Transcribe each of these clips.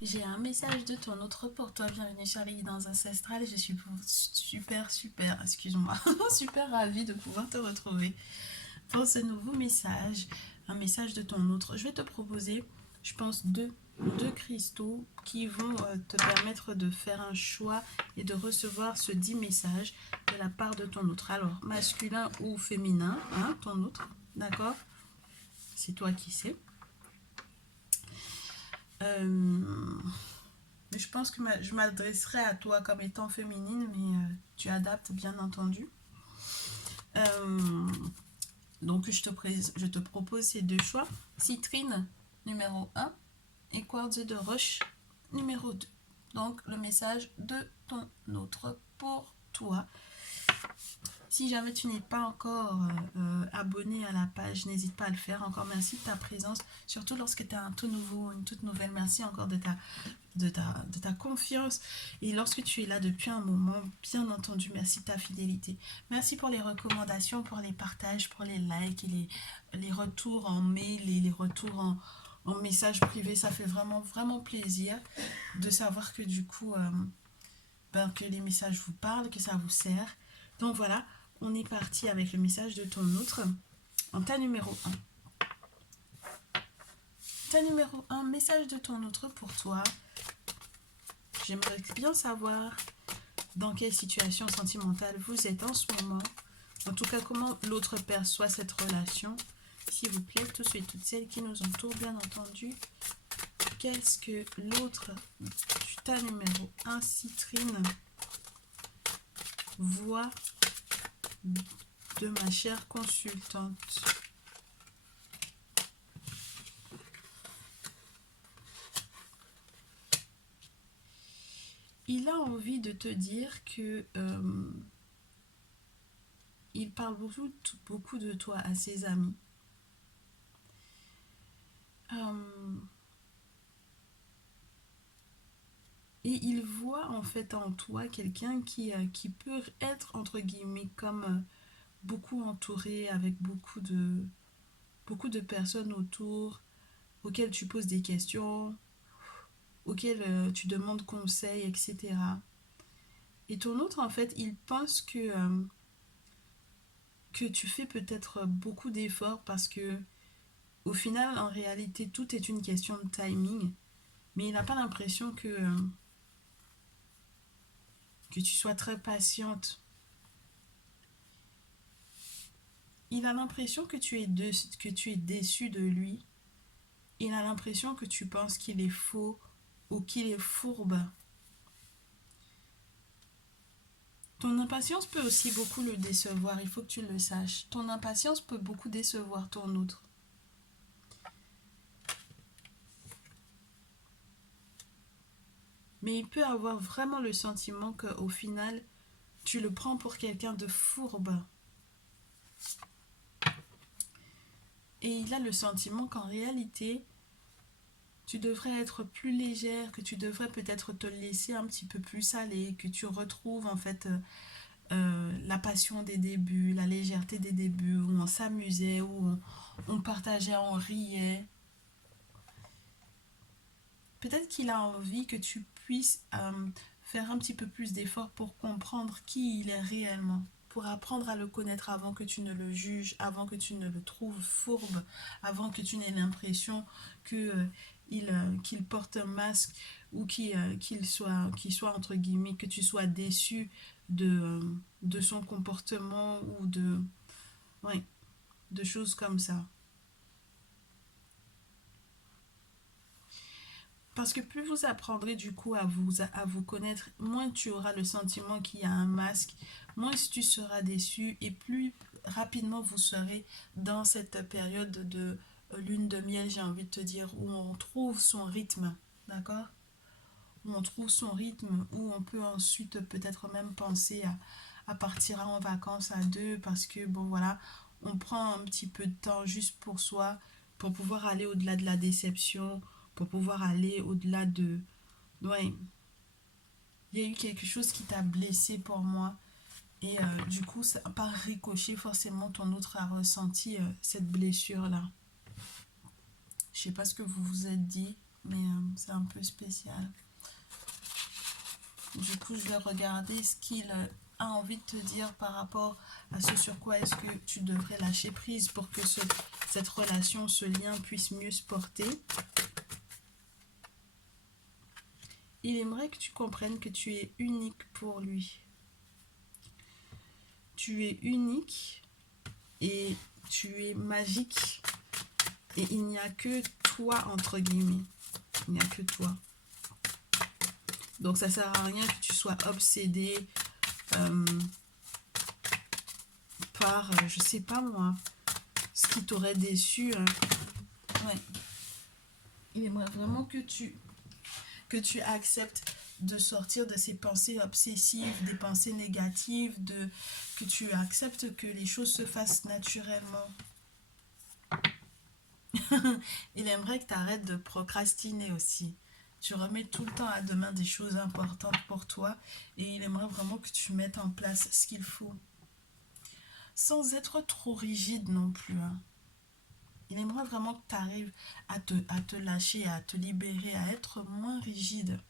J'ai un message de ton autre pour toi. Bienvenue sur les guidances ancestrales. Je suis super, excuse-moi, super ravie de pouvoir te retrouver pour ce nouveau message. Un message de ton autre. Je vais te proposer, je pense, deux cristaux qui vont te permettre de faire un choix et de recevoir ce dit message de la part de ton autre. Alors, masculin ou féminin, hein, ton autre, d'accord? C'est toi qui sais. Euh, Mais je pense que je m'adresserai à toi comme étant féminine, mais tu adaptes bien entendu. Euh, donc je te propose ces deux choix. Citrine numéro un et quartz de roche numéro 2. Donc le message de ton autre pour toi. Si jamais tu n'es pas encore abonné à la page, n'hésite pas à le faire. Encore merci de ta présence, surtout lorsque tu es un tout nouveau, une toute nouvelle. Merci encore de ta confiance. Et lorsque tu es là depuis un moment, bien entendu, merci de ta fidélité. Merci pour les recommandations, pour les partages, pour les likes et les retours en mail et les retours en message privé. Ça fait vraiment plaisir de savoir que du coup, que les messages vous parlent, que ça vous sert. Donc voilà, on est parti avec le message de ton autre. En ta numéro un. Ta numéro un, message de ton autre pour toi. J'aimerais bien savoir dans quelle situation sentimentale vous êtes en ce moment. En tout cas, comment l'autre perçoit cette relation. S'il vous plaît, tous ceux et toutes celles qui nous entourent, bien entendu. Qu'est-ce que l'autre, ta numéro un, Citrine, voit de ma chère consultante? Il a envie de te dire que il parle beaucoup de toi à ses amis. Euh, et il voit en fait en toi quelqu'un qui peut être entre guillemets comme beaucoup entouré avec beaucoup de personnes autour auxquelles tu poses des questions, auxquelles tu demandes conseil, etc. Et ton autre en fait il pense que tu fais peut-être beaucoup d'efforts parce que au final en réalité tout est une question de timing, mais il n'a pas l'impression que tu sois très patiente. Il a l'impression que tu es déçu de lui. Il a l'impression que tu penses qu'il est faux ou qu'il est fourbe. Ton impatience peut aussi beaucoup le décevoir, il faut que tu le saches. Ton impatience peut beaucoup décevoir ton autre. Mais il peut avoir vraiment le sentiment qu'au final, tu le prends pour quelqu'un de fourbe. Et il a le sentiment qu'en réalité, tu devrais être plus légère, que tu devrais peut-être te laisser un petit peu plus aller, que tu retrouves en fait la passion des débuts, la légèreté des débuts, où on s'amusait, où on partageait, on riait. Peut-être qu'il a envie que tu puisses faire un petit peu plus d'efforts pour comprendre qui il est réellement, pour apprendre à le connaître avant que tu ne le juges, avant que tu ne le trouves fourbe, avant que tu n'aies l'impression que qu'il porte un masque ou qu'il soit entre guillemets, que tu sois déçu de son comportement ou ouais, de choses comme ça. Parce que plus vous apprendrez du coup à vous connaître, moins tu auras le sentiment qu'il y a un masque, moins tu seras déçu et plus rapidement vous serez dans cette période de lune de miel, j'ai envie de te dire, où on trouve son rythme, d'accord? Où on trouve son rythme, où on peut ensuite peut-être même penser à partir en vacances à deux parce que bon voilà, on prend un petit peu de temps juste pour soi, pour pouvoir aller au-delà de la déception, pour pouvoir aller au-delà de... Ouais, il y a eu quelque chose qui t'a blessé pour moi. Et du coup, ça, par ricochet, forcément, ton autre a ressenti cette blessure-là. Je sais pas ce que vous vous êtes dit. mais c'est un peu spécial. Du coup, je vais regarder ce qu'il a envie de te dire par rapport à ce sur quoi est-ce que tu devrais lâcher prise pour que cette relation, ce lien puisse mieux se porter. Il aimerait que tu comprennes que tu es unique pour lui. Tu es unique et tu es magique. Et il n'y a que toi, entre guillemets. Il n'y a que toi. Donc ça sert à rien que tu sois obsédé par, je sais pas moi, ce qui t'aurait déçu. Ouais. Il aimerait vraiment que tu acceptes de sortir de ces pensées obsessives, des pensées négatives, que tu acceptes que les choses se fassent naturellement. Il aimerait que tu arrêtes de procrastiner aussi. Tu remets tout le temps à demain des choses importantes pour toi et il aimerait vraiment que tu mettes en place ce qu'il faut. Sans être trop rigide non plus. Il aimerait vraiment que tu arrives à te lâcher, à te libérer, à être moins rigide.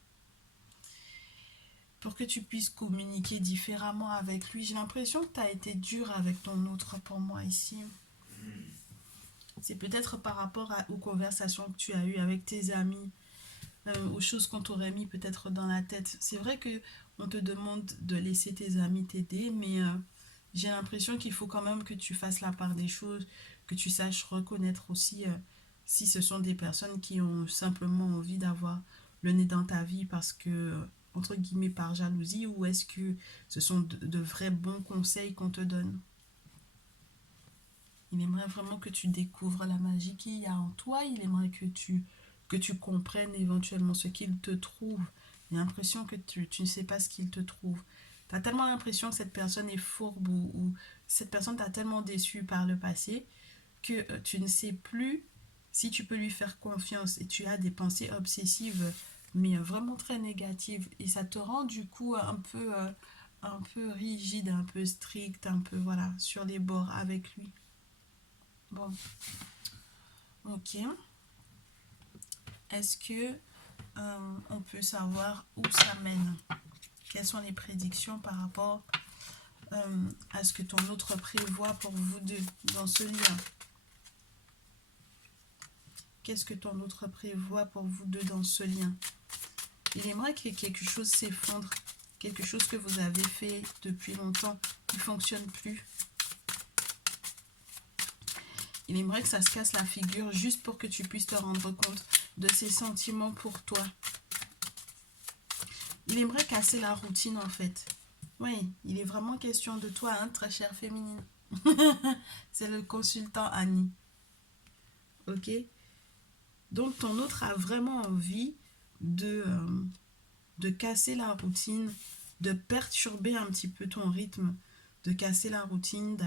Pour que tu puisses communiquer différemment avec lui. J'ai l'impression que tu as été dur avec ton autre pour moi ici. C'est peut-être par rapport aux conversations que tu as eues avec tes amis, aux choses qu'on t'aurait mis peut-être dans la tête. C'est vrai que on te demande de laisser tes amis t'aider, mais j'ai l'impression qu'il faut quand même que tu fasses la part des choses, que tu saches reconnaître aussi si ce sont des personnes qui ont simplement envie d'avoir le nez dans ta vie parce que, entre guillemets, par jalousie, ou est-ce que ce sont de vrais bons conseils qu'on te donne. Il aimerait vraiment que tu découvres la magie qu'il y a en toi. Il aimerait que tu comprennes éventuellement ce qu'il te trouve. J'ai l'impression que tu ne sais pas ce qu'il te trouve. Tu as tellement l'impression que cette personne est fourbe ou cette personne t'a tellement déçu par le passé que tu ne sais plus si tu peux lui faire confiance et tu as des pensées obsessives mais vraiment très négatives et ça te rend du coup un peu rigide, un peu strict, un peu voilà sur les bords avec lui. Bon, ok. Est-ce que on peut savoir où ça mène? Quelles sont les prédictions par rapport à ce que ton autre prévoit pour vous deux dans ce lien? Qu'est-ce que ton autre prévoit pour vous deux dans ce lien? Il aimerait que quelque chose s'effondre, quelque chose que vous avez fait depuis longtemps qui ne fonctionne plus. Il aimerait que ça se casse la figure juste pour que tu puisses te rendre compte de ses sentiments pour toi. Il aimerait casser la routine en fait. Oui, il est vraiment question de toi, hein, très chère féminine. C'est le consultant Annie. Ok? Donc ton autre a vraiment envie de casser la routine, de perturber un petit peu ton rythme, de casser la routine,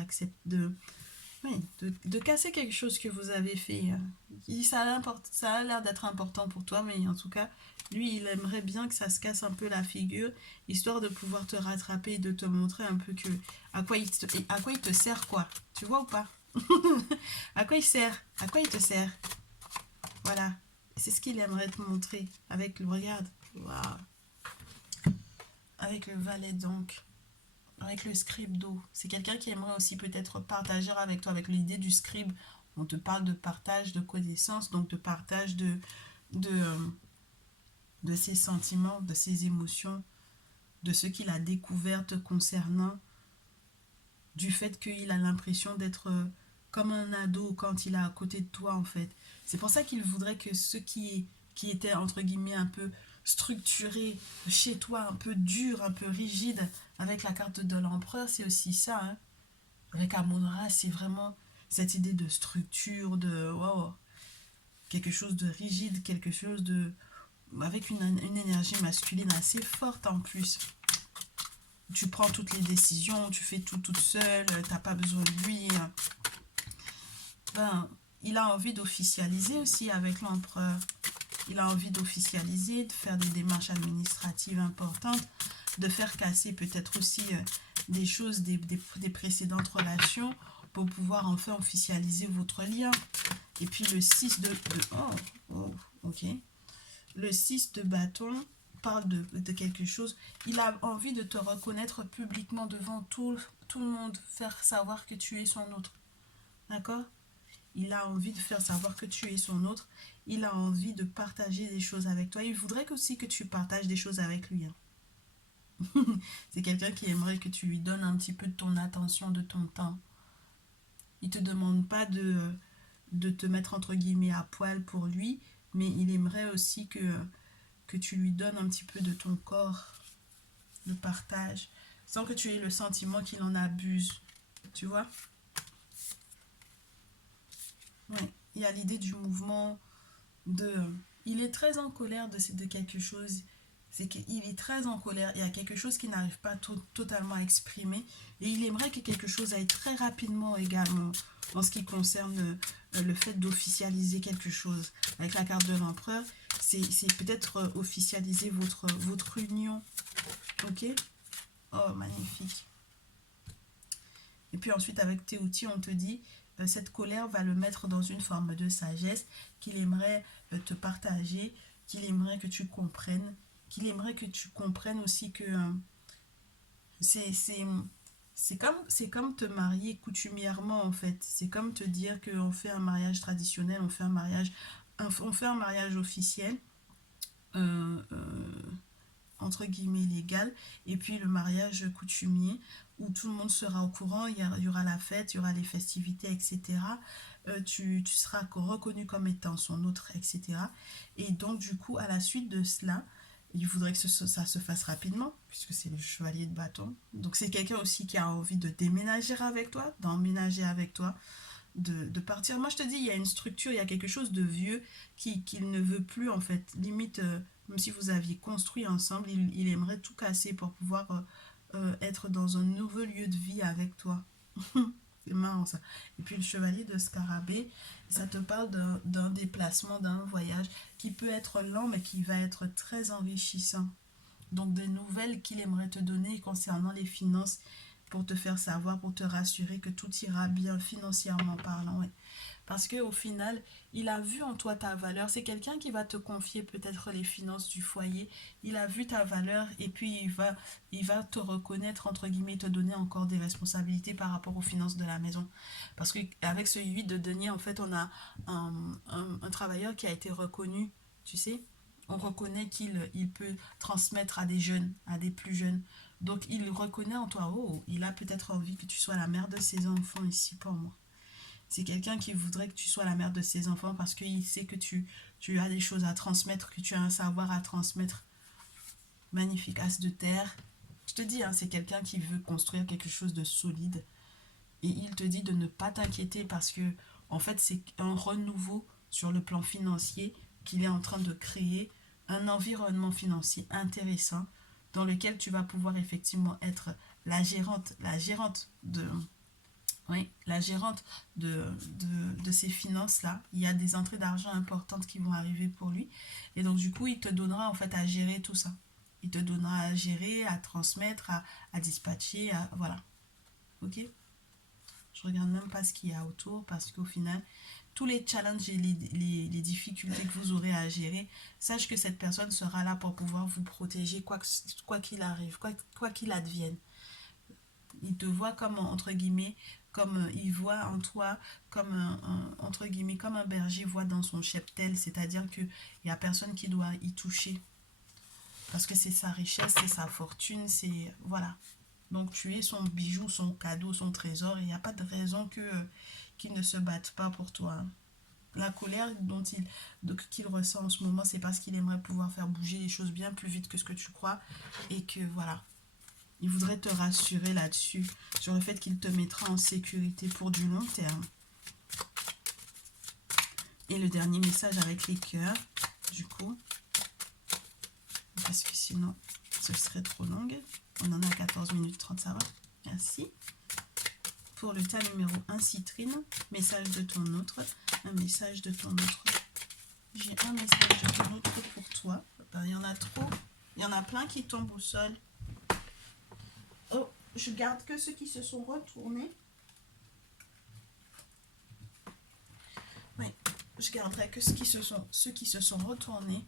de casser quelque chose que vous avez fait. Ça a l'air d'être important pour toi, mais en tout cas, lui, il aimerait bien que ça se casse un peu la figure, histoire de pouvoir te rattraper et de te montrer un peu à quoi il te sert, quoi. Tu vois ou pas? À quoi il sert? À quoi il te sert? Voilà. C'est ce qu'il aimerait te montrer avec le regard. Waouh. Avec le valet donc. Avec le scribe d'eau. C'est quelqu'un qui aimerait aussi peut-être partager avec toi, avec l'idée du scribe. On te parle de partage de connaissances, donc de partage de, euh, de ses sentiments, de ses émotions, de ce qu'il a découvert te concernant, du fait qu'il a l'impression d'être comme un ado quand il est à côté de toi en fait. C'est pour ça qu'il voudrait que ceux qui étaient entre guillemets un peu structurés chez toi, un peu dur, un peu rigide, avec la carte de l'empereur, c'est aussi ça. Hein. Avec Amon-Ra, c'est vraiment cette idée de structure, de wow, quelque chose de rigide, quelque chose de avec une énergie masculine assez forte en plus. Tu prends toutes les décisions, tu fais tout toute seule, t'as pas besoin de lui. Ben, il a envie d'officialiser aussi avec l'empereur. Il a envie d'officialiser, de faire des démarches administratives importantes, de faire casser peut-être aussi des choses des précédentes relations pour pouvoir enfin officialiser votre lien. Et puis le 6 de... Oh, ok. Le 6 de bâton parle de quelque chose. Il a envie de te reconnaître publiquement devant tout le monde, faire savoir que tu es son autre. D'accord? Il a envie de faire savoir que tu es son autre. Il a envie de partager des choses avec toi. Il voudrait aussi que tu partages des choses avec lui. C'est quelqu'un qui aimerait que tu lui donnes un petit peu de ton attention, de ton temps. Il ne te demande pas de te mettre entre guillemets à poil pour lui, mais il aimerait aussi que tu lui donnes un petit peu de ton corps, le partage, sans que tu aies le sentiment qu'il en abuse. Tu vois? Ouais. Il y a l'idée du mouvement, il est très en colère de quelque chose. C'est qu'il est très en colère. Il y a quelque chose qu'il n'arrive pas totalement à exprimer. Et il aimerait que quelque chose aille très rapidement également en ce qui concerne le fait d'officialiser quelque chose. Avec la carte de l'empereur, c'est peut-être officialiser votre union. Ok? Oh, magnifique. Et puis ensuite, avec tes outils, on te dit, cette colère va le mettre dans une forme de sagesse qu'il aimerait te partager, qu'il aimerait que tu comprennes, qu'il aimerait que tu comprennes aussi que c'est comme te marier coutumièrement en fait. C'est comme te dire qu'on fait un mariage traditionnel, on fait un mariage officiel. Euh, euh, entre guillemets légal, et puis le mariage coutumier où tout le monde sera au courant, il y aura la fête, il y aura les festivités, etc. Tu seras reconnu comme étant son autre, etc. Et donc du coup, à la suite de cela, il faudrait que ça se fasse rapidement, puisque c'est le chevalier de bâton. Donc c'est quelqu'un aussi qui a envie de déménager avec toi, d'emménager avec toi, de partir. Moi, je te dis, il y a une structure, il y a quelque chose de vieux qu'il ne veut plus, en fait. Limite, même si vous aviez construit ensemble, il aimerait tout casser pour pouvoir être dans un nouveau lieu de vie avec toi. C'est marrant ça. Et puis le chevalier de scarabée, ça te parle d'un déplacement, d'un voyage qui peut être lent, mais qui va être très enrichissant. Donc des nouvelles qu'il aimerait te donner concernant les finances pour te faire savoir, pour te rassurer que tout ira bien financièrement parlant. Ouais. Parce qu'au final, il a vu en toi ta valeur. C'est quelqu'un qui va te confier peut-être les finances du foyer. Il a vu ta valeur et puis il va te reconnaître, entre guillemets, te donner encore des responsabilités par rapport aux finances de la maison. Parce qu'avec ce 8 de denier, en fait, on a un travailleur qui a été reconnu, tu sais. On reconnaît qu'il peut transmettre à des jeunes, à des plus jeunes. Donc il reconnaît en toi, oh, il a peut-être envie que tu sois la mère de ses enfants ici pour moi. C'est quelqu'un qui voudrait que tu sois la mère de ses enfants parce qu'il sait que tu as des choses à transmettre, que tu as un savoir à transmettre. Magnifique, as de terre. Je te dis, hein, c'est quelqu'un qui veut construire quelque chose de solide. Et il te dit de ne pas t'inquiéter parce que, en fait, c'est un renouveau sur le plan financier qu'il est en train de créer, un environnement financier intéressant dans lequel tu vas pouvoir effectivement être la gérante de, oui, la gérante de ces finances-là. Il y a des entrées d'argent importantes qui vont arriver pour lui. Et donc, du coup, il te donnera en fait à gérer tout ça. Il te donnera à gérer, à transmettre, à dispatcher, voilà. Ok? Je regarde même pas ce qu'il y a autour parce qu'au final, tous les challenges et les difficultés que vous aurez à gérer, sache que cette personne sera là pour pouvoir vous protéger quoi qu'il arrive, quoi qu'il advienne. Il te voit comme, entre guillemets, comme il voit en toi, comme entre guillemets, comme un berger voit dans son cheptel, c'est-à-dire qu'il n'y a personne qui doit y toucher. Parce que c'est sa richesse, c'est sa fortune, c'est... Voilà. Donc tu es son bijou, son cadeau, son trésor, et il n'y a pas de raison qu'il ne se batte pas pour toi. La colère qu'il ressent en ce moment, c'est parce qu'il aimerait pouvoir faire bouger les choses bien plus vite que ce que tu crois, et que voilà. Il voudrait te rassurer là-dessus, sur le fait qu'il te mettra en sécurité pour du long terme. Et le dernier message avec les cœurs, du coup, parce que sinon, ce serait trop long. On en a 14 minutes 30, ça va? Merci. Pour le tas numéro 1, Citrine, message de ton autre, un message de ton autre. J'ai un message de ton autre pour toi. Il y en a trop, il y en a plein qui tombent au sol. Oh, je garde que ceux qui se sont retournés. Oui, je garderai que ceux qui se sont retournés.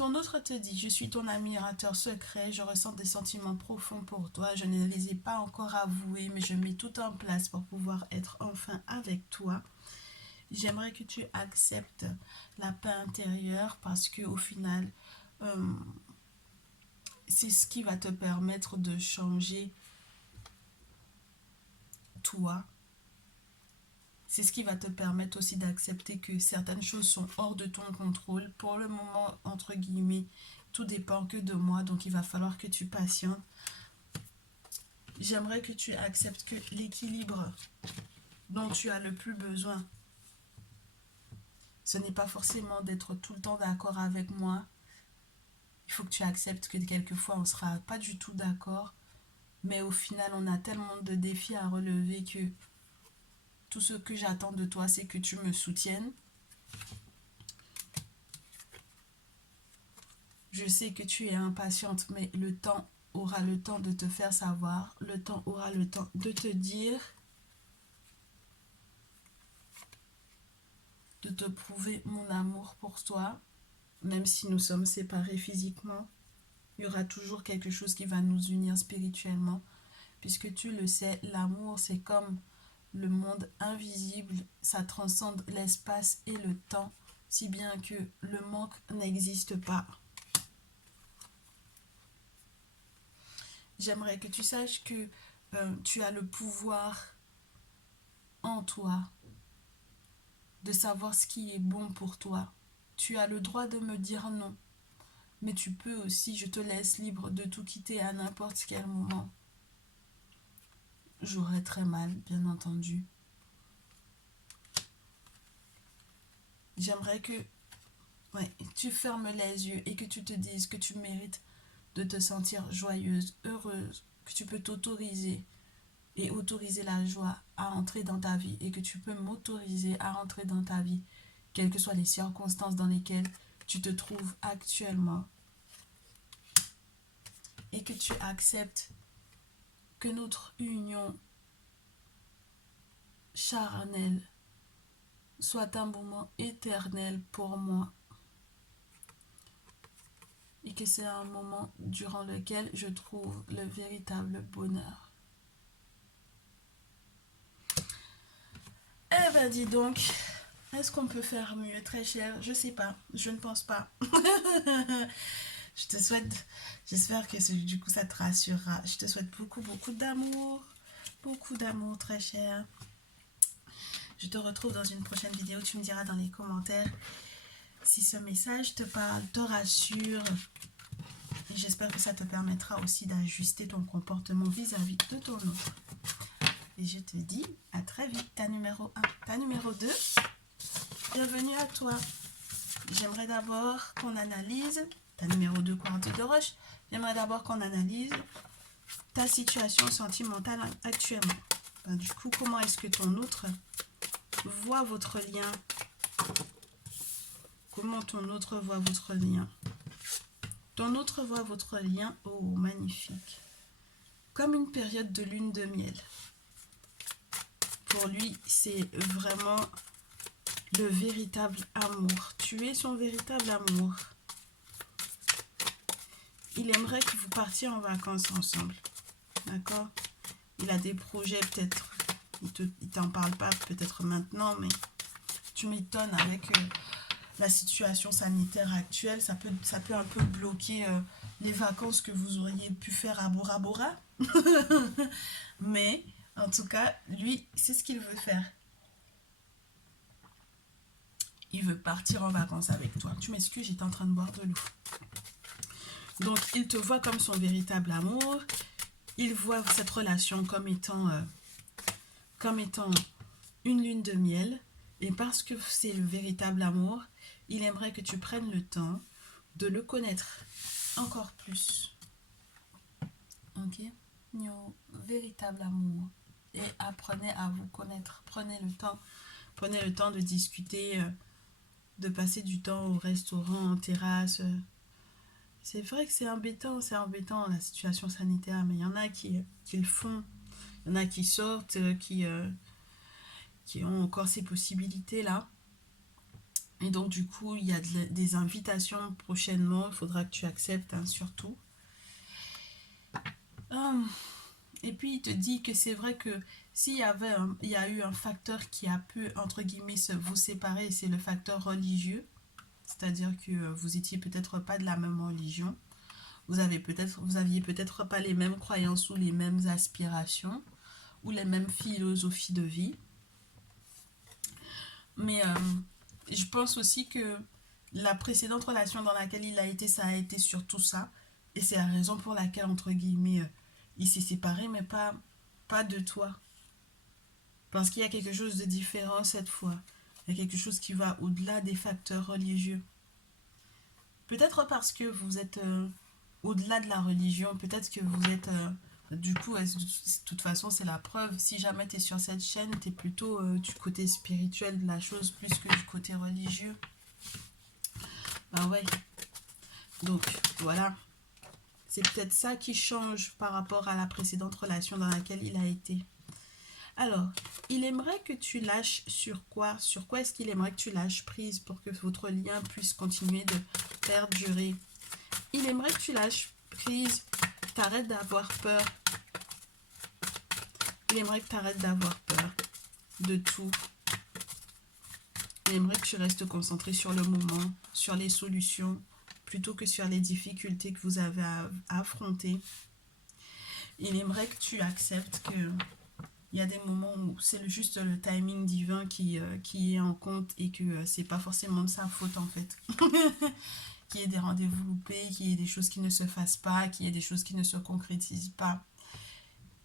Ton autre te dit, je suis ton admirateur secret, je ressens des sentiments profonds pour toi, je ne les ai pas encore avoués, mais je mets tout en place pour pouvoir être enfin avec toi. J'aimerais que tu acceptes la paix intérieure parce que au final, c'est ce qui va te permettre de changer toi. C'est ce qui va te permettre aussi d'accepter que certaines choses sont hors de ton contrôle. Pour le moment, entre guillemets, tout dépend que de moi, donc il va falloir que tu patientes. J'aimerais que tu acceptes que l'équilibre dont tu as le plus besoin, ce n'est pas forcément d'être tout le temps d'accord avec moi. Il faut que tu acceptes que quelquefois on ne sera pas du tout d'accord, mais au final on a tellement de défis à relever que tout ce que j'attends de toi, c'est que tu me soutiennes. Je sais que tu es impatiente, mais le temps aura le temps de te faire savoir. Le temps aura le temps de te dire, de te prouver mon amour pour toi. Même si nous sommes séparés physiquement, il y aura toujours quelque chose qui va nous unir spirituellement. Puisque tu le sais, l'amour, c'est comme le monde invisible. Ça transcende l'espace et le temps, si bien que le manque n'existe pas. J'aimerais que tu saches que tu as le pouvoir en toi de savoir ce qui est bon pour toi. Tu as le droit de me dire non, mais tu peux aussi, je te laisse libre de tout quitter à n'importe quel moment. J'aurais très mal, bien entendu. J'aimerais que tu fermes les yeux et que tu te dises que tu mérites de te sentir joyeuse, heureuse, que tu peux t'autoriser et autoriser la joie à entrer dans ta vie et que tu peux m'autoriser à entrer dans ta vie, quelles que soient les circonstances dans lesquelles tu te trouves actuellement. Et que tu acceptes que notre union charnelle soit un moment éternel pour moi. Et que c'est un moment durant lequel je trouve le véritable bonheur. Eh ben dis donc, est-ce qu'on peut faire mieux, très cher? Je sais pas, je ne pense pas. Je te souhaite, j'espère que du coup ça te rassurera. Je te souhaite beaucoup d'amour très cher. Je te retrouve dans une prochaine vidéo, tu me diras dans les commentaires si ce message te parle, te rassure. Et j'espère que ça te permettra aussi d'ajuster ton comportement vis-à-vis de ton autre. Et je te dis à très vite, ta numéro 1. Ta numéro 2, bienvenue à toi. J'aimerais d'abord qu'on analyse, ta numéro 2, quartz de roche, j'aimerais d'abord qu'on analyse ta situation sentimentale actuellement. Ben, du coup, comment est-ce que ton autre voit votre lien? Comment ton autre voit votre lien? Ton autre voit votre lien, oh magnifique, comme une période de lune de miel. Pour lui, c'est vraiment le véritable amour. Tu es son véritable amour. Il aimerait que vous partiez en vacances ensemble. D'accord? Il a des projets peut-être. Il t'en parle pas peut-être maintenant, mais tu m'étonnes avec la situation sanitaire actuelle. Ça peut un peu bloquer les vacances que vous auriez pu faire à Bora Bora. Mais en tout cas, lui, c'est ce qu'il veut faire. Il veut partir en vacances avec toi. Tu m'excuses, j'étais en train de boire de l'eau. Donc, il te voit comme son véritable amour. Il voit cette relation comme étant une lune de miel. Et parce que c'est le véritable amour, il aimerait que tu prennes le temps de le connaître encore plus. Ok? Nos véritable amour. Et apprenez à vous connaître. Prenez le temps de discuter, de passer du temps au restaurant, en terrasse. C'est vrai que c'est embêtant la situation sanitaire, mais il y en a qui le font. Il y en a qui sortent, qui ont encore ces possibilités-là. Et donc, du coup, il y a des invitations prochainement. Il faudra que tu acceptes, hein, surtout. Et puis, il te dit que c'est vrai que s'il y avait il y a eu un facteur qui a pu, entre guillemets, vous séparer, c'est le facteur religieux. C'est-à-dire que vous étiez peut-être pas de la même religion. Vous aviez peut-être pas les mêmes croyances ou les mêmes aspirations ou les mêmes philosophies de vie. Mais je pense aussi que la précédente relation dans laquelle il a été, ça a été surtout ça. Et c'est la raison pour laquelle, entre guillemets, il s'est séparé, mais pas de toi. Parce qu'il y a quelque chose de différent cette fois. Il y a quelque chose qui va au-delà des facteurs religieux. Peut-être parce que vous êtes au-delà de la religion, peut-être que vous êtes... du coup, de toute façon, c'est la preuve. Si jamais tu es sur cette chaîne, tu es plutôt du côté spirituel de la chose plus que du côté religieux. Bah ouais. Donc, voilà. C'est peut-être ça qui change par rapport à la précédente relation dans laquelle il a été. Alors, il aimerait que tu lâches sur quoi? Sur quoi est-ce qu'il aimerait que tu lâches prise pour que votre lien puisse continuer de perdurer? Il aimerait que tu lâches prise, t'arrêtes d'avoir peur. Il aimerait que tu arrêtes d'avoir peur de tout. Il aimerait que tu restes concentré sur le moment, sur les solutions, plutôt que sur les difficultés que vous avez à affronter. Il aimerait que tu acceptes que il y a des moments où c'est juste le timing divin qui est en compte et que c'est pas forcément de sa faute en fait. Qu'il y ait des rendez-vous loupés, qu'il y ait des choses qui ne se fassent pas, qu'il y ait des choses qui ne se concrétisent pas.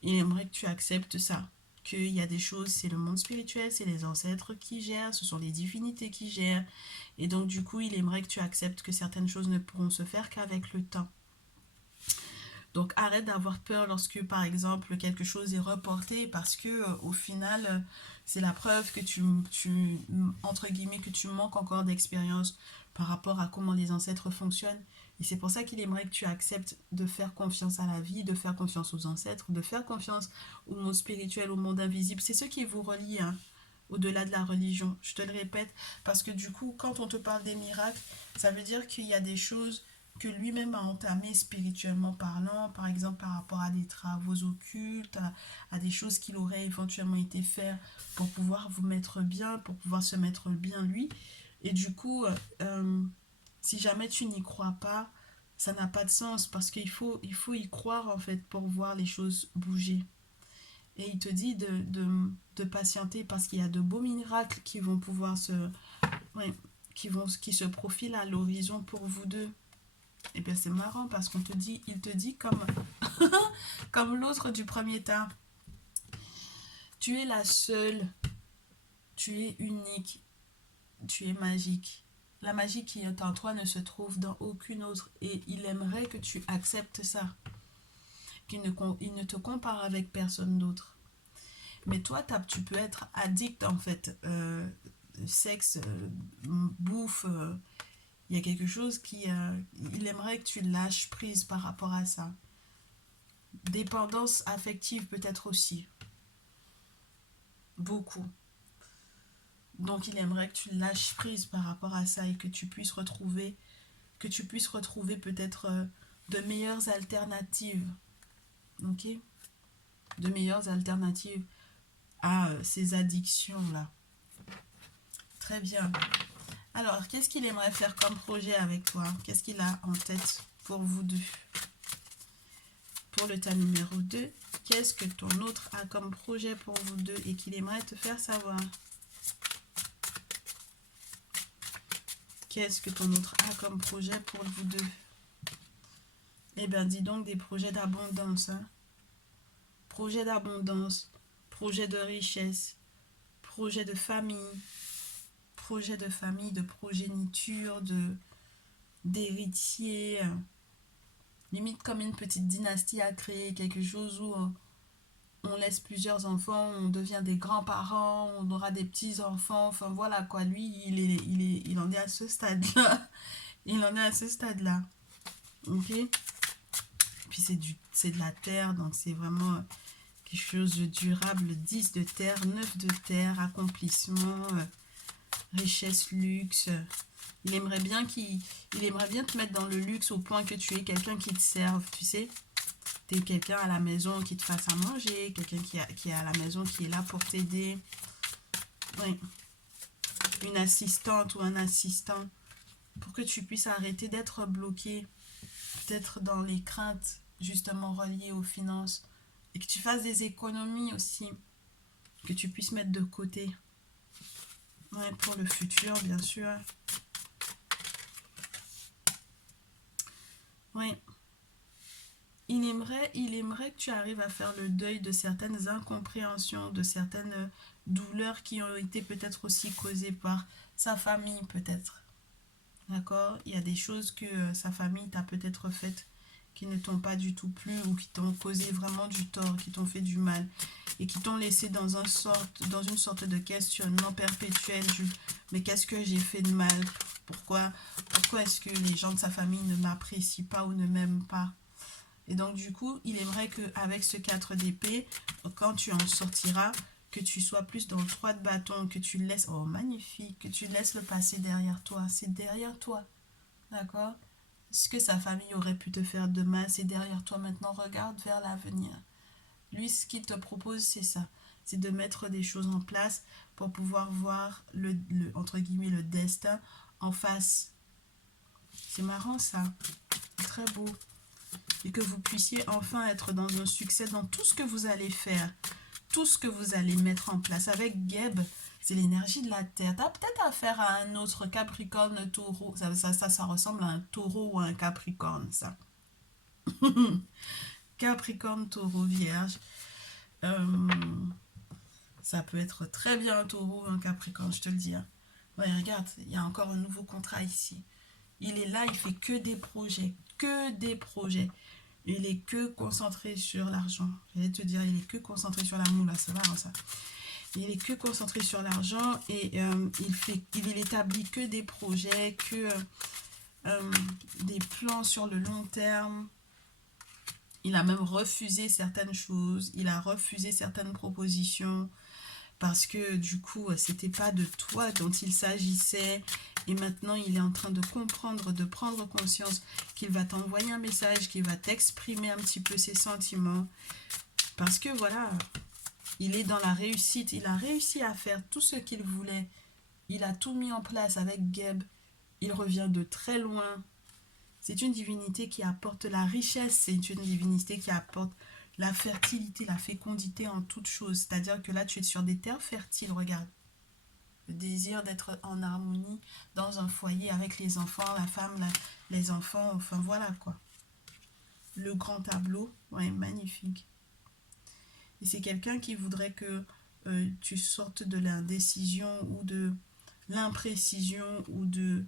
Il aimerait que tu acceptes ça. Qu'il y a des choses, c'est le monde spirituel, c'est les ancêtres qui gèrent, ce sont les divinités qui gèrent. Et donc du coup, il aimerait que tu acceptes que certaines choses ne pourront se faire qu'avec le temps. Donc arrête d'avoir peur lorsque par exemple quelque chose est reporté parce que au final c'est la preuve que tu entre guillemets que tu manques encore d'expérience par rapport à comment les ancêtres fonctionnent. Et c'est pour ça qu'il aimerait que tu acceptes de faire confiance à la vie, de faire confiance aux ancêtres, de faire confiance au monde spirituel, au monde invisible. C'est ce qui vous relie, hein, au-delà de la religion. Je te le répète, parce que du coup, quand on te parle des miracles, ça veut dire qu'il y a des choses que lui-même a entamées spirituellement parlant, par exemple par rapport à des travaux occultes, à des choses qu'il aurait éventuellement été faire pour pouvoir vous mettre bien, pour pouvoir se mettre bien lui. Et du coup, si jamais tu n'y crois pas, ça n'a pas de sens parce qu'il faut y croire en fait pour voir les choses bouger. Et il te dit de patienter parce qu'il y a de beaux miracles qui vont pouvoir qui se profilent à l'horizon pour vous deux. Et bien c'est marrant parce il te dit comme, comme l'autre du premier tas. Tu es la seule, tu es unique, tu es magique. La magie qui est en toi ne se trouve dans aucune autre et il aimerait que tu acceptes ça. Il ne te compare avec personne d'autre. Mais toi, tu peux être addict en fait. Sexe, bouffe, il y a quelque chose il aimerait que tu lâches prise par rapport à ça. Dépendance affective peut-être aussi. Beaucoup. Donc il aimerait que tu lâches prise par rapport à ça et que tu puisses retrouver peut-être de meilleures alternatives. Ok? De meilleures alternatives à ces addictions-là. Très bien. Alors, qu'est-ce qu'il aimerait faire comme projet avec toi? Qu'est-ce qu'il a en tête pour vous deux? Pour le tas numéro 2, qu'est-ce que ton autre a comme projet pour vous deux et qu'il aimerait te faire savoir? Qu'est-ce que ton autre a comme projet pour vous deux? Eh bien, dis donc des projets d'abondance. Hein? Projet d'abondance, projet de richesse, projet de famille, de progéniture, d'héritier, limite comme une petite dynastie à créer, quelque chose où on laisse plusieurs enfants, on devient des grands-parents, on aura des petits-enfants, enfin voilà quoi, lui il en est à ce stade-là, il en est à ce stade-là, ok? Puis c'est de la terre, donc c'est vraiment quelque chose de durable, 10 de terre, 9 de terre, accomplissement, richesse, luxe. Il aimerait bien te mettre dans le luxe au point que tu aies quelqu'un qui te serve, tu sais. Tu es quelqu'un à la maison qui te fasse à manger, quelqu'un qui est à la maison qui est là pour t'aider. Oui. Une assistante ou un assistant pour que tu puisses arrêter d'être bloqué, peut-être dans les craintes justement reliées aux finances et que tu fasses des économies aussi, que tu puisses mettre de côté. Ouais, pour le futur, bien sûr. Oui. Il aimerait que tu arrives à faire le deuil de certaines incompréhensions, de certaines douleurs qui ont été peut-être aussi causées par sa famille, peut-être. D'accord? Il y a des choses que sa famille t'a peut-être faites qui ne t'ont pas du tout plu ou qui t'ont causé vraiment du tort, qui t'ont fait du mal et qui t'ont laissé dans une sorte de questionnement perpétuel mais qu'est-ce que j'ai fait de mal? Pourquoi est-ce que les gens de sa famille ne m'apprécient pas ou ne m'aiment pas? Et donc du coup, il aimerait qu'avec ce 4 d'épée, quand tu en sortiras, que tu sois plus dans le 3 de bâton, que tu laisses, oh magnifique, que tu laisses le passé derrière toi, c'est derrière toi, d'accord? Ce que sa famille aurait pu te faire de mal, c'est derrière toi. Maintenant, regarde vers l'avenir. Lui, ce qu'il te propose, c'est ça. C'est de mettre des choses en place pour pouvoir voir entre guillemets, le destin en face. C'est marrant ça. Très beau. Et que vous puissiez enfin être dans un succès dans tout ce que vous allez faire. Tout ce que vous allez mettre en place. Avec Geb, c'est l'énergie de la terre. Tu as peut-être affaire à un autre Capricorne, taureau. Ça ressemble à un taureau ou à un Capricorne, ça. Capricorne, taureau, vierge. Euh, Ça peut être très bien un taureau ou un capricorne, je te le dis. Hein. Ouais, regarde, il y a encore un nouveau contrat ici. Il est là, il fait que des projets. Que des projets. Il est que concentré sur l'argent. J'allais te dire, il est que concentré sur l'amour, là, ça va, hein, ça. Il est que concentré sur l'argent et il établit que des projets, que des plans sur le long terme. Il a même refusé certaines choses, il a refusé certaines propositions parce que du coup, c'était pas de toi dont il s'agissait. Et maintenant, il est en train de comprendre, de prendre conscience qu'il va t'envoyer un message, qu'il va t'exprimer un petit peu ses sentiments. Parce que voilà, il est dans la réussite. Il a réussi à faire tout ce qu'il voulait. Il a tout mis en place avec Geb. Il revient de très loin. C'est une divinité qui apporte la richesse. C'est une divinité qui apporte la fertilité, la fécondité en toute chose. C'est-à-dire que là, tu es sur des terres fertiles, regarde. Le désir d'être en harmonie dans un foyer avec les enfants, la femme, les enfants, enfin voilà quoi. Le grand tableau, ouais, magnifique. Et c'est quelqu'un qui voudrait que tu sortes de l'indécision ou de l'imprécision ou de,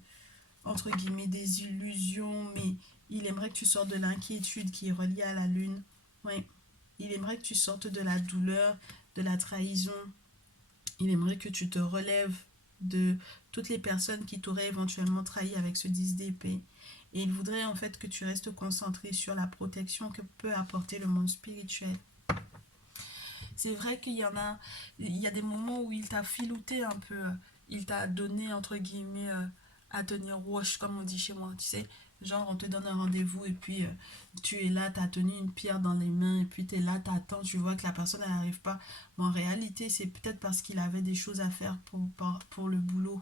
entre guillemets, des illusions, mais il aimerait que tu sortes de l'inquiétude qui est reliée à la lune. Ouais. Il aimerait que tu sortes de la douleur, de la trahison. Il aimerait que tu te relèves de toutes les personnes qui t'auraient éventuellement trahi avec ce 10 d'épée. Et il voudrait en fait que tu restes concentré sur la protection que peut apporter le monde spirituel. C'est vrai qu'il y a des moments où il t'a filouté un peu, il t'a donné entre guillemets à tenir roche comme on dit chez moi, tu sais. Genre on te donne un rendez-vous et puis tu es là, tu as tenu une pierre dans les mains et puis tu es là, tu attends, tu vois que la personne elle n'arrive pas. Mais en réalité c'est peut-être parce qu'il avait des choses à faire pour le boulot.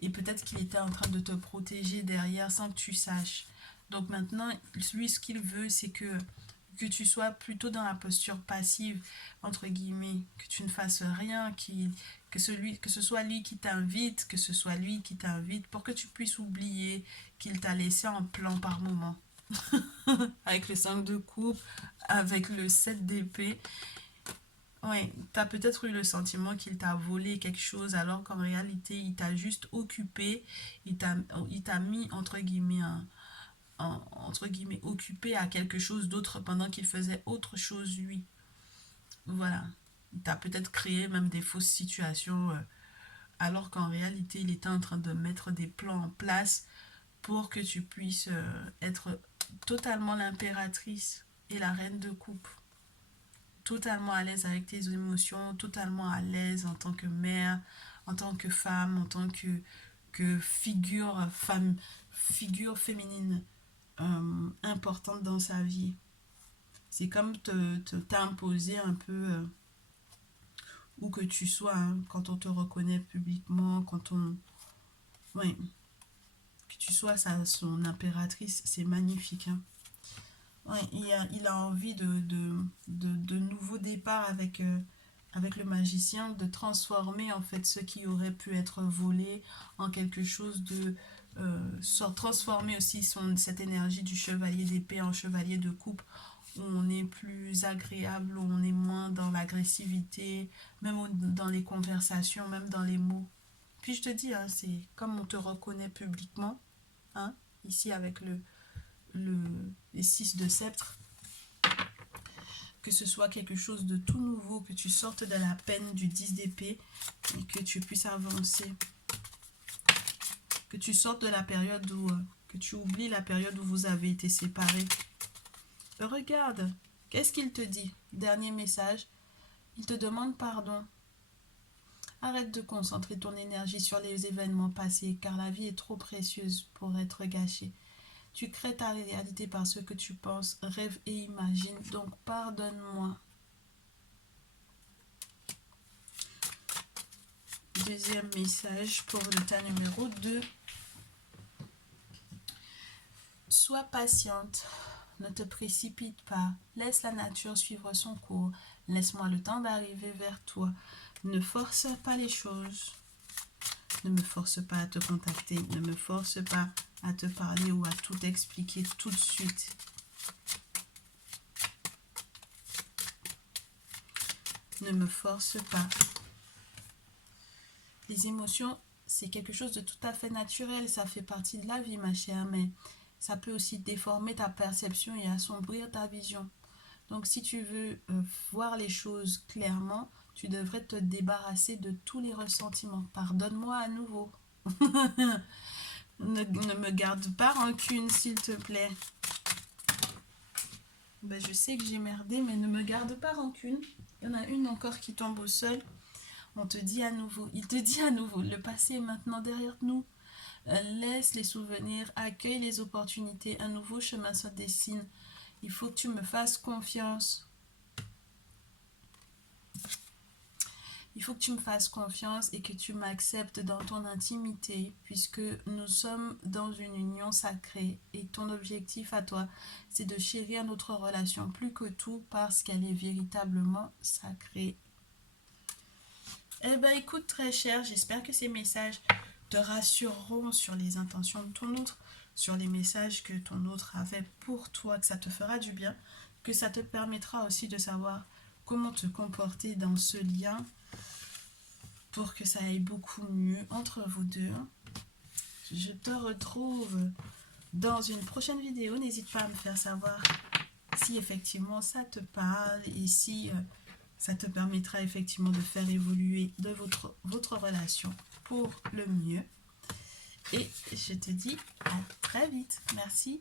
Et peut-être qu'il était en train de te protéger derrière sans que tu saches. Donc maintenant, lui ce qu'il veut c'est que tu sois plutôt dans la posture passive, entre guillemets, que tu ne fasses rien, que ce soit lui qui t'invite, que ce soit lui qui t'invite, pour que tu puisses oublier qu'il t'a laissé en plan par moment. Avec le 5 de coupe, avec le 7 d'épée. Ouais, tu as peut-être eu le sentiment qu'il t'a volé quelque chose, alors qu'en réalité, il t'a juste occupé, il t'a mis, entre guillemets, occupé à quelque chose d'autre pendant qu'il faisait autre chose lui. Voilà. Il t'a peut-être créé même des fausses situations alors qu'en réalité il était en train de mettre des plans en place pour que tu puisses être totalement l'impératrice et la reine de coupe. Totalement à l'aise avec tes émotions, totalement à l'aise en tant que mère, en tant que femme, en tant que figure féminine importante dans sa vie. C'est comme t'imposer un peu où que tu sois, hein, quand on te reconnaît publiquement, quand on... Ouais, que tu sois son impératrice, c'est magnifique. Hein. Ouais, il a envie de nouveaux départs avec le magicien, de transformer en fait ce qui aurait pu être volé en quelque chose de... transformer aussi cette énergie du chevalier d'épée en chevalier de coupe, où on est plus agréable, où on est moins dans l'agressivité, même dans les conversations, même dans les mots. Puis je te dis, hein, c'est comme on te reconnaît publiquement, hein, ici avec les 6 de sceptre, que ce soit quelque chose de tout nouveau, que tu sortes de la peine du 10 d'épée et que tu puisses avancer. Que tu sortes de la période où... que tu oublies la période où vous avez été séparés. Regarde, qu'est-ce qu'il te dit? Dernier message, il te demande pardon. Arrête de concentrer ton énergie sur les événements passés, car la vie est trop précieuse pour être gâchée. Tu crées ta réalité par ce que tu penses, rêves et imagines, donc pardonne-moi. Deuxième message pour le tas numéro 2. Sois patiente, ne te précipite pas, laisse la nature suivre son cours, laisse-moi le temps d'arriver vers toi. Ne force pas les choses, ne me force pas à te contacter, ne me force pas à te parler ou à tout expliquer tout de suite. Ne me force pas. Les émotions, c'est quelque chose de tout à fait naturel, ça fait partie de la vie, ma chère, mais ça peut aussi déformer ta perception et assombrir ta vision. Donc si tu veux voir les choses clairement, tu devrais te débarrasser de tous les ressentiments. Pardonne-moi à nouveau. ne me garde pas rancune, s'il te plaît. Ben, je sais que j'ai merdé, mais ne me garde pas rancune. Il y en a une encore qui tombe au sol. On te dit à nouveau, il te dit à nouveau, le passé est maintenant derrière nous. Laisse les souvenirs, accueille les opportunités, un nouveau chemin se dessine. Il faut que tu me fasses confiance. Il faut que tu me fasses confiance et que tu m'acceptes dans ton intimité, puisque nous sommes dans une union sacrée et ton objectif à toi, c'est de chérir notre relation plus que tout parce qu'elle est véritablement sacrée. Eh bien, écoute, très cher, j'espère que ces messages te rassureront sur les intentions de ton autre, sur les messages que ton autre avait pour toi, que ça te fera du bien, que ça te permettra aussi de savoir comment te comporter dans ce lien pour que ça aille beaucoup mieux entre vous deux. Je te retrouve dans une prochaine vidéo. N'hésite pas à me faire savoir si effectivement ça te parle et si ça te permettra effectivement de faire évoluer de votre relation pour le mieux. Et je te dis à très vite. Merci.